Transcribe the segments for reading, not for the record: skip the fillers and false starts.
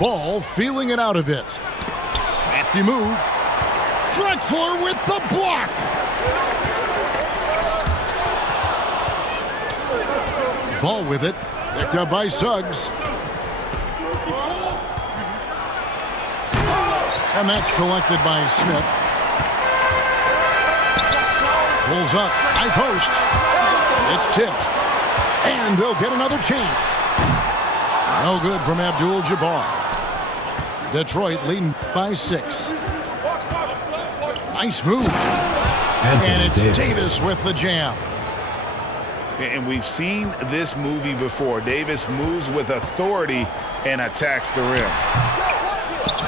Ball feeling it out a bit. Crafty move. Drexler with the block. Ball with it. Picked up by Suggs. And that's collected by Smith. Pulls up. High post. It's tipped. And they'll get another chance. No good from Abdul-Jabbar. Detroit leading by 6. Nice move. And it's Davis with the jam. And we've seen this movie before. Davis moves with authority and attacks the rim.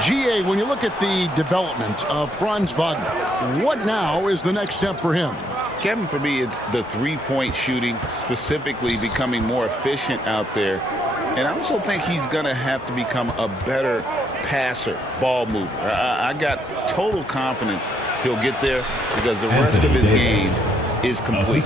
GA, when you look at the development of Franz Wagner, what now is the next step for him? Kevin, for me, it's the three-point shooting, specifically becoming more efficient out there. And I also think he's going to have to become a better passer, ball mover. I got total confidence he'll get there because the rest of his game is complete.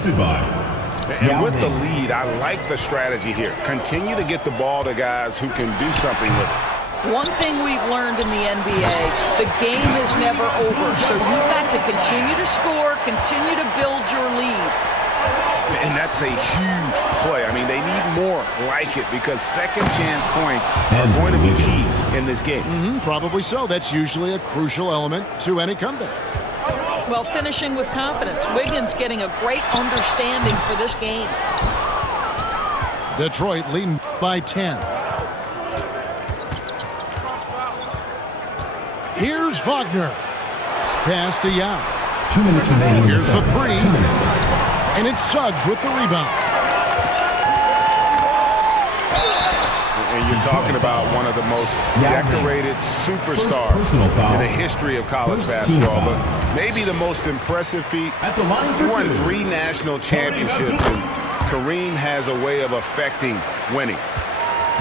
And with the lead, I like the strategy here. Continue to get the ball to guys who can do something with it. One thing we've learned in the NBA, the game is never over. So you've got to continue to score, continue to build your lead. And that's a huge play. I mean, they need more like it because second chance points are going to be key in this game. Probably so. That's usually a crucial element to any comeback. Well, finishing with confidence. Wiggins getting a great understanding for this game. Detroit leading by 10. Here's Wagner. Pass to Yao. 2 minutes remaining. Here's the three. 2 minutes. And it's Suggs with the rebound. And you're talking about one of the most decorated superstars in the history of college basketball. But maybe the most impressive feat. He won 3 national championships, and Kareem has a way of affecting winning.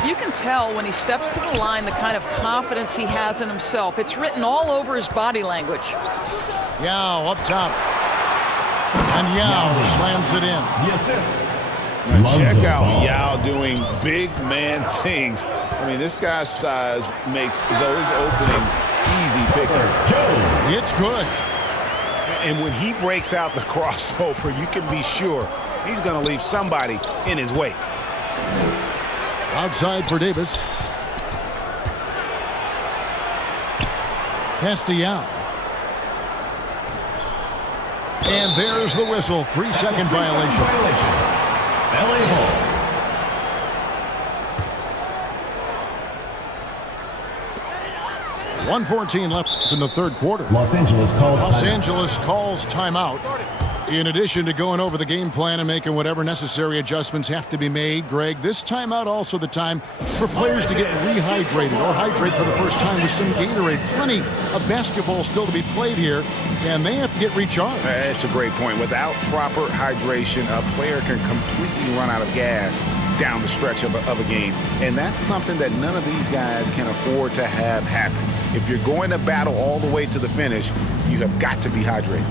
You can tell when he steps to the line the kind of confidence he has in himself. It's written all over his body language. Yao up top. And Yao slams it in. The assist. Check out Yao doing big man things. I mean, this guy's size makes those openings easy picking. It's good. And when he breaks out the crossover, you can be sure he's going to leave somebody in his wake. Outside for Davis. Pass to Yao. And there's the whistle. 3-second violation. LA ball. .114 left in the third quarter. Los Angeles calls timeout. In addition to going over the game plan and making whatever necessary adjustments have to be made, Greg, this timeout also the time for players to get rehydrated or hydrate for the first time with some Gatorade. Plenty of basketball still to be played here, and they have to get recharged. That's a great point. Without proper hydration, a player can completely run out of gas down the stretch of a game. And that's something that none of these guys can afford to have happen. If you're going to battle all the way to the finish, you have got to be hydrated.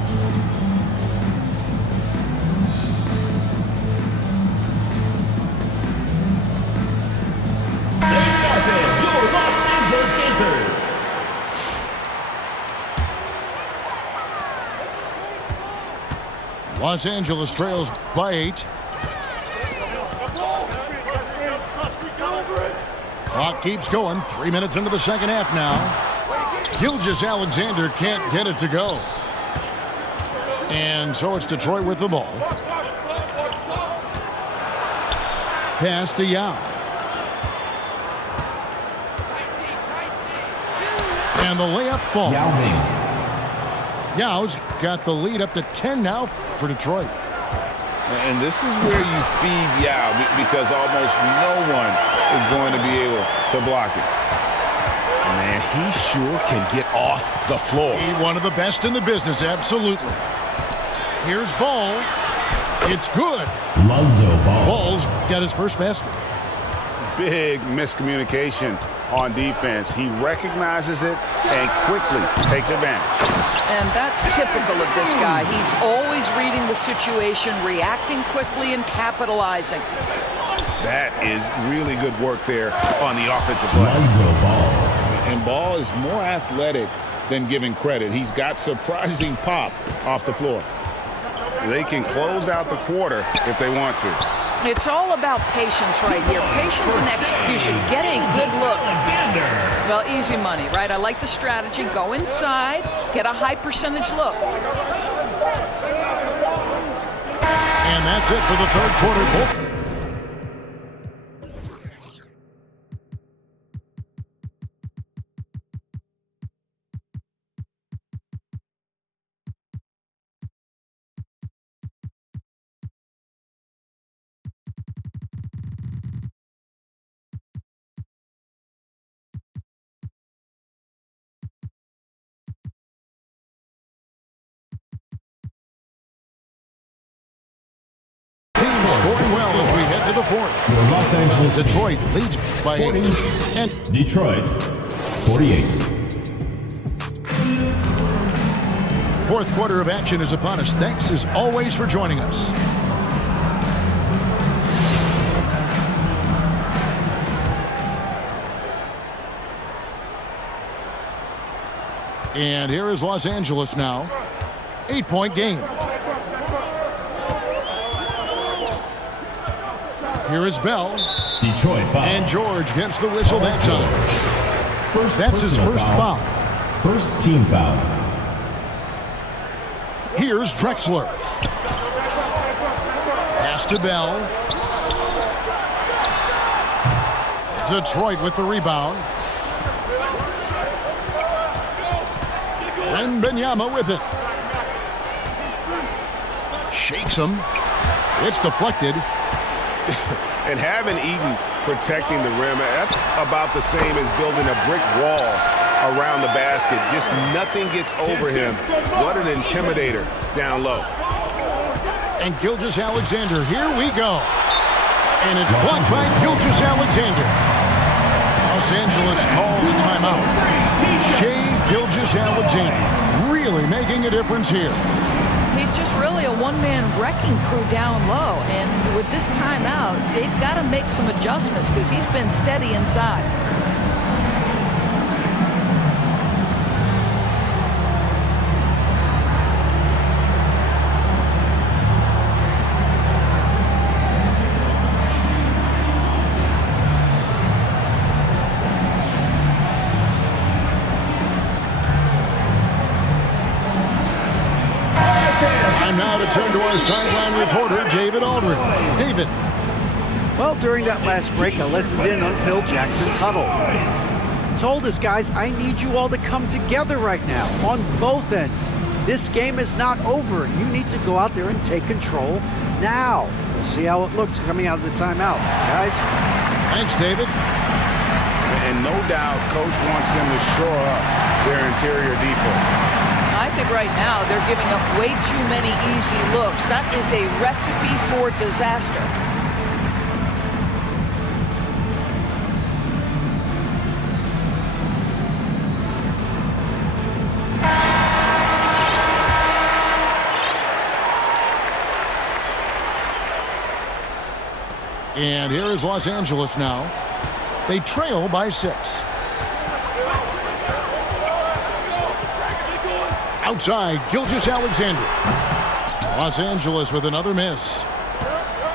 Los Angeles trails by 8. Clock keeps going. 3 minutes into the second half now. Gilgeous-Alexander can't get it to go. And so it's Detroit with the ball. Pass to Yao. And the layup falls. Yao's got the lead up to 10 now for Detroit. And this is where you feed Yao because almost no one is going to be able to block it. Man, he sure can get off the floor. He's one of the best in the business, absolutely. Here's Ball. It's good. Ball's got his first basket. Big miscommunication on defense. He recognizes it and quickly takes advantage. And that's typical of this guy. He's always reading the situation, reacting quickly, and capitalizing. That is really good work there on the offensive play. And Ball is more athletic than given credit. He's got surprising pop off the floor. They can close out the quarter if they want to. It's all about patience right here. Patience and execution. Get a good look. Well, easy money, right? I like the strategy. Go inside, get a high percentage look. And that's it for the third quarter. Scoring well as we head to the fourth. The Los Angeles Detroit leads by 8. And Detroit 48. fourth quarter of action is upon us. Thanks as always for joining us. And here is Los Angeles now. 8-point game. Here is Bell. Detroit foul. And George gets the whistle that time. That's his first foul. First team foul. Here's Drexler. Pass to Bell. Detroit with the rebound. Wembanyama with it. Shakes him. It's deflected. And having Eaton protecting the rim, that's about the same as building a brick wall around the basket. Just nothing gets over him. What an intimidator down low. And Gilgeous-Alexander, here we go. And it's blocked by Gilgeous-Alexander. Los Angeles calls timeout. Shai Gilgeous-Alexander really making a difference here. He's just really a one-man wrecking crew down low. And with this timeout, they've got to make some adjustments because he's been steady inside. Now to turn to our sideline reporter, David Aldridge. David. Well, during that last break, I listened in on Phil Jackson's huddle. Told his guys, I need you all to come together right now on both ends. This game is not over. You need to go out there and take control now. We'll see how it looks coming out of the timeout, guys. Thanks, David. And no doubt, Coach wants them to shore up their interior defense. I think right now they're giving up way too many easy looks. That is a recipe for disaster. And here is Los Angeles now. They trail by 6. Outside, Gilgeous-Alexander. Los Angeles with another miss.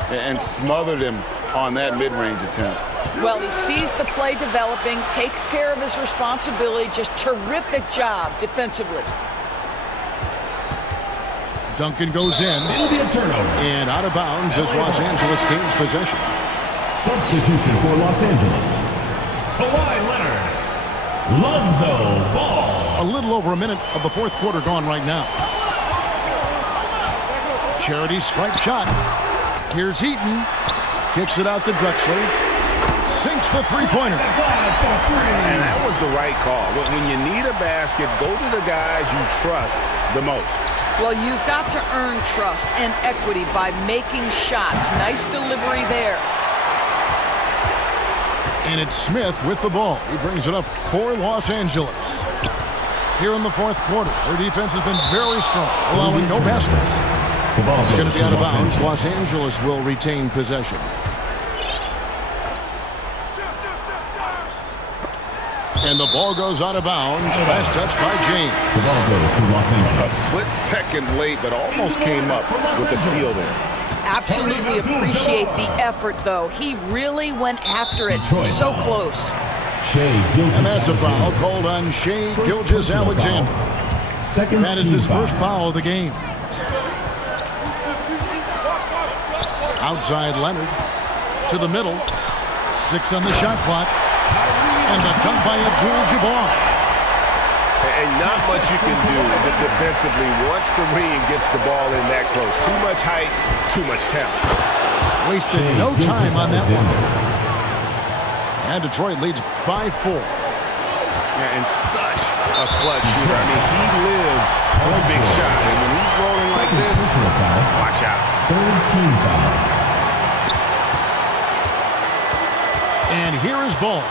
And smothered him on that mid-range attempt. Well, he sees the play developing, takes care of his responsibility. Just terrific job defensively. Duncan goes in. It'll be a turnover. And out of bounds as Los Angeles gains possession. Substitution for Los Angeles. Kawhi Leonard. Lonzo Ball. A little over a minute of the fourth quarter gone right now. Charity stripe shot. Here's Eaton. Kicks it out to Drexler. Sinks the three-pointer. And that was the right call. When you need a basket, go to the guys you trust the most. Well, you've got to earn trust and equity by making shots. Nice delivery there. And it's Smith with the ball. He brings it up for Los Angeles. Here in the fourth quarter, their defense has been very strong, allowing no baskets. The ball It's going to be out of bounds. Angeles. Los Angeles will retain possession. And the ball goes out of bounds. Last touch by James. The ball goes to Los A Angeles. split second late, but almost came up with the steal there. Absolutely appreciate the effort, though. He really went after it. So close. Shea Gilgeous. And that's a foul called on Shea Gilgeous Alexander. Second That is his team first foul of the game. Outside Leonard. To the middle. 6 on the shot clock. And the dunk by Abdul-Jabbar. And not much you can do defensively once Kareem gets the ball in that close. Too much height, too much talent. Wasted no time on that one. And Detroit leads by 4. And such a clutch shooter. I mean, he lives for the big shot. And when he's rolling like this, watch out. Third team foul. And here is ball.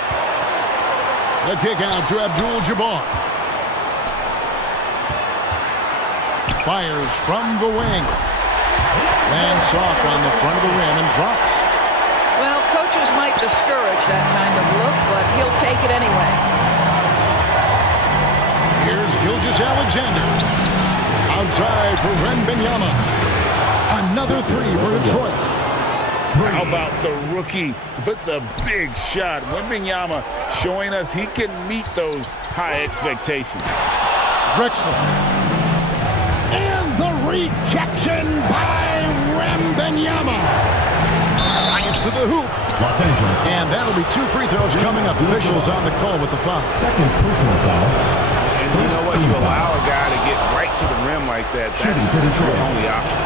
The kick out to Abdul-Jabbar. Fires from the wing. Lands off on the front of the rim and drops. Well, coaches might discourage that kind of look, but he'll take it anyway. Here's Gilgeous Alexander. Outside for Wembanyama. Another 3 for Detroit. How about the rookie with the big shot? Wembanyama showing us he can meet those high expectations. Drexler. And the rejection by Wembanyama. Drives to the hoop. Los Angeles. And that'll be 2 free throws coming up. Officials on the call with the foul. Second personal foul. And you know what? You allow a guy to get right to the rim like that. That's your only option.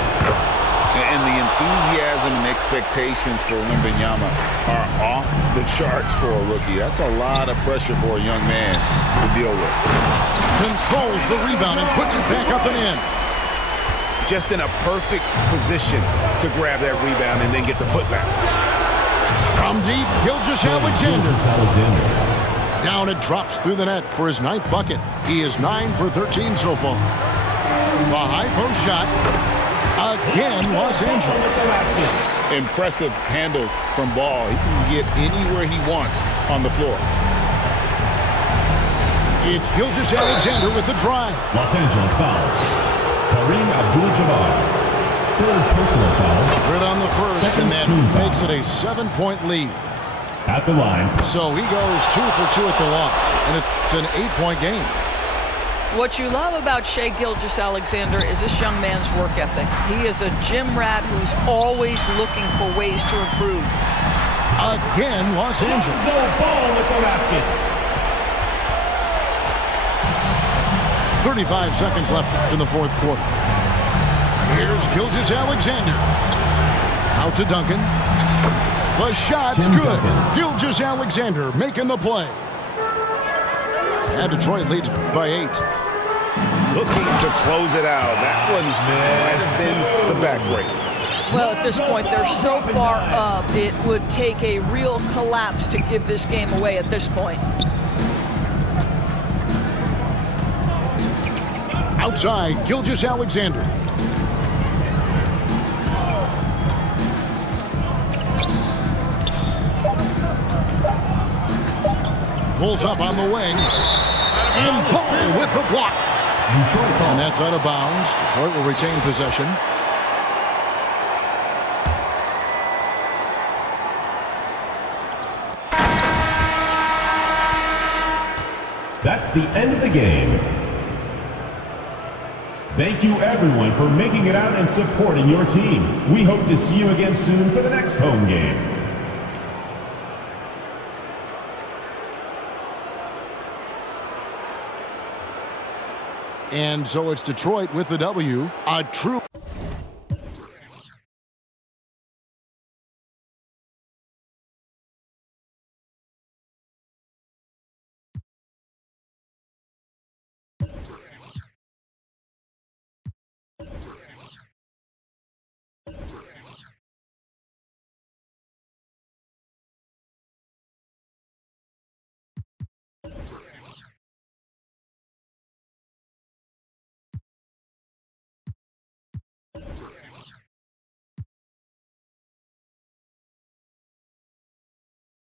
And the enthusiasm and expectations for Wembanyama are off the charts for a rookie. That's a lot of pressure for a young man to deal with. Controls the rebound and puts it back up and in. Just in a perfect position to grab that rebound and then get the putback. From deep, Gilgeous Alexander. Gilgeous Alexander. Down it drops through the net for his 9th bucket. He is 9 for 13 so far. The high post shot. Again, Los Angeles. Impressive handles from Ball. He can get anywhere he wants on the floor. It's Gilgeous Alexander with the drive. Los Angeles foul. Kareem Abdul-Jabbar. Third personal foul. Good on the first, Second and that team foul. makes it a 7-point lead. At the line. So he goes 2 for 2 at the line, and it's an 8-point game. What you love about Shea Gilgeous Alexander is this young man's work ethic. He is a gym rat who's always looking for ways to improve. Again, Los Angeles. Ball with the basket. 35 seconds left in the 4th quarter. Here's Gilgeous Alexander. Out to Duncan. The shot's Tim good. Duncan. Gilgeous Alexander making the play. And Detroit leads by 8. Looking to close it out. That one might have been the backbreaker. Well, at this point, they're so far up, it would take a real collapse to give this game away at this point. Outside, Gilgeous Alexander. Pulls up on the wing. And Ball with the block. Detroit ball. And that's out of bounds. Detroit will retain possession. That's the end of the game. Thank you everyone for making it out and supporting your team. We hope to see you again soon for the next home game. And so it's Detroit with the W. A true